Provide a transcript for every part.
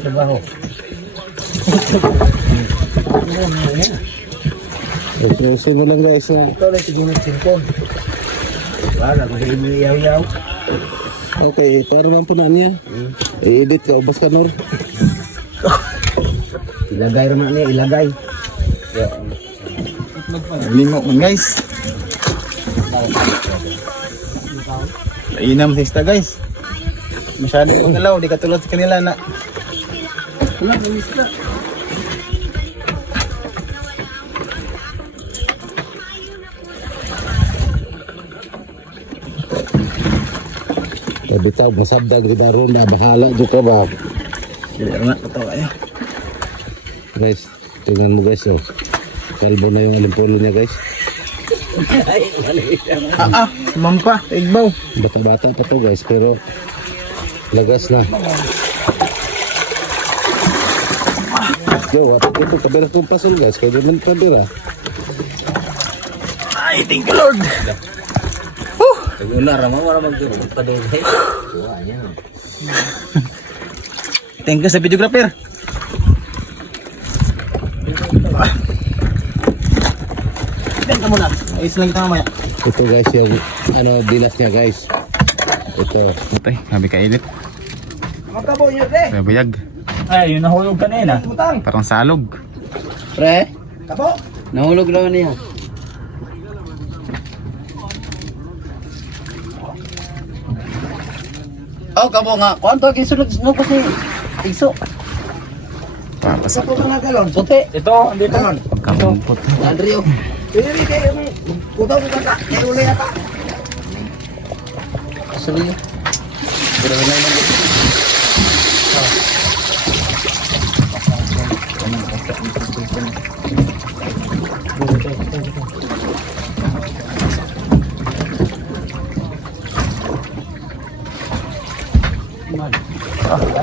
sa trabaho. Ayusin mo lang guys na. Ito lang siguro cellphone. Wala, kung hindi mo iyaw-yaw. Okay, para naman po na niya. I-edit ka, ubas ka Nor. Ilagay naman niya, ilagay. Limo man guys. Inam sa ista guys. Masyadong magalaw, di katulad sa kanila na. Wala, may isla. Bitaw, masabdag di ba ron na bahala dyan ka ba? Hindi naman katawa eh. Guys, tingnan mo guys oh. Kalbo na yung alimpolo niya guys. Sumampa, igbaw. Bata-bata pa to guys, pero lagas na. Yo, apat ito, kabira kong pasol guys, kaya naman kabira. Ay, thank you Lord. Wala, ramang wala magpadugay. Wala yan. Thank you sa videographer. Thank you muna. Ayos lang kita mamaya. Ito guys, yung dinas niya guys. Ito. Ito habi kainit. Magkabo nyo, pre. May buyag. Ay, yung nahulog kanina. Butang. Parang salog. Pre, Kabo. nahulog naman niya. Oh, kabo nga. Kwanto, kisunod mo kasi. Iso. Papas. Kabo na galon. Puti. Ito, andito man. Pagkamumpot. Andrio. Pili kayo mo. Putaw ko ka. Kaya uli yata. Sorry. Grabe na lang.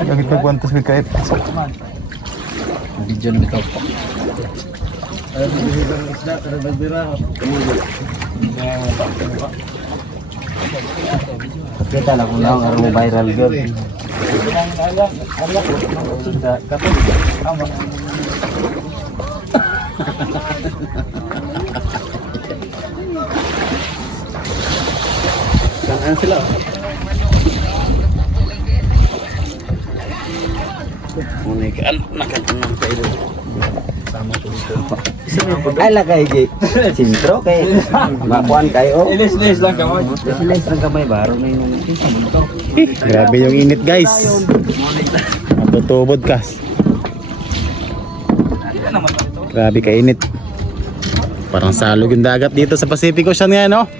Lagi pagwantas may kahit. Video na bitaw pa. Kita lang kung lang araw viral girl. Saan sila? Munay ka nakatanong kayo. Tama ko dito. Ay lagay di. Sintro kay. Makuan kayo. Ilis-ilis lang kamay. Slice lang kamay baro na yun. Grabe yung init guys. Matutubod ka. Grabe ka init. Parang salog yung dagat dito sa Pacific Ocean nga no?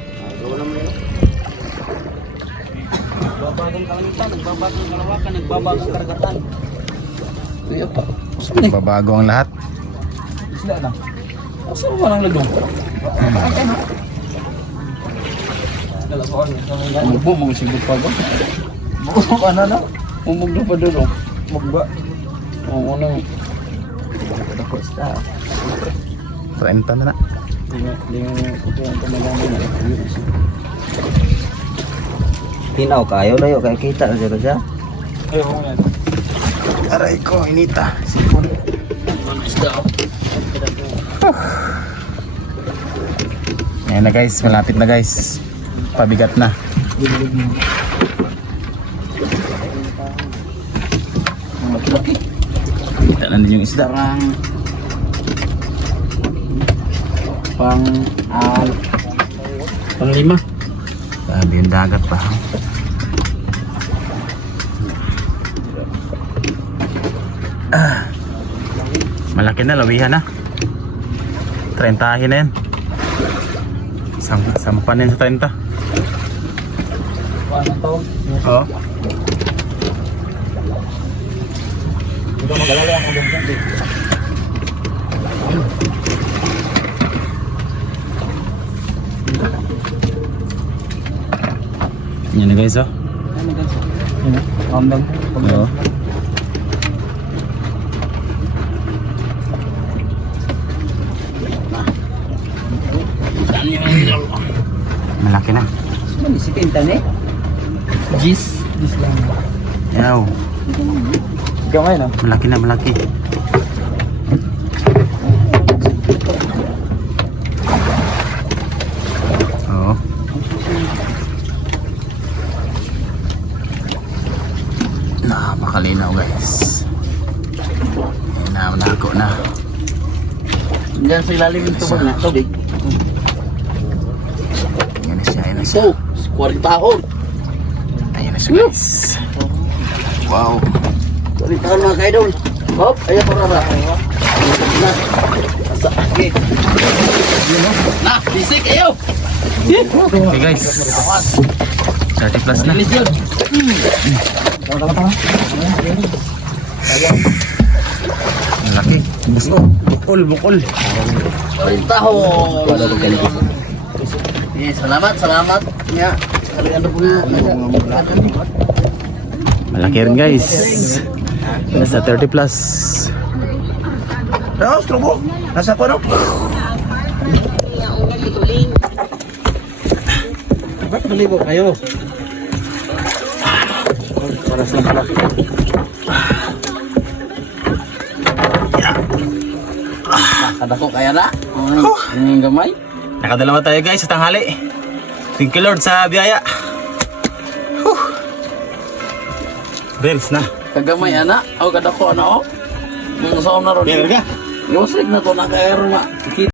Nagbabagong kalangitan, nagbabagong kalawakan, nagbabagong karagatan. Kuya pa. Babago ang lahat. Isla na. Saan mo nang lagong? Mugbo, mga sibog pa ba? Mugbo ka na na. Mumugdo pa doon. Mugba. Oo na. Ako sta. 30 na na. Hinaw kayo layo kay kita na siya. Ayaw mo yan. Aray ko, inita. Sipon. Ayan na guys, malapit na guys. Pabigat na. Laki-laki. Kita na din yung isda. Pang lima. Grabe yung dagat pa. Malaki na, lawihan na. 30 na yan. Sampan yan sa 30. Paano tawag? Oo. Ito mag-alala ako doon dyan. Yan na guys oh. Ramdam. Oo. Malaki na. Ano si Pinta ni? Gis. Gis lang. Yaw. Gamay na. Malaki na, malaki. Oo. Napakalinaw guys. Ayan na, manako na. Diyan sa ilalim ng tubig na. Tubig. Ayan na siya, ayan na siya. So, 40 tahon. Ayan na siya guys. Wow. 40 tahon mga kaidol. Hop, ayan po rara. Na. Okay. Na, bisik ayo. Okay guys. 30 plus na. Bilis yun. Malaki. Gusto. Bukol, bukol. 40 tahon. Eh, salamat. Ya. Kalian po Malaki rin guys. Nasa 30 plus. Ano, strobo? Nasa ko, no? Ba't malibo kayo? Para sa pala. Kada ko kaya na? Ang gamay? Nakadalawa tayo guys sa tanghali. Thank you Lord sa biyaya. Bells na. Kagamay ana? O kada ko ano? Yung sa na ron. Kaya ka? Yung slig na to, nakaero na.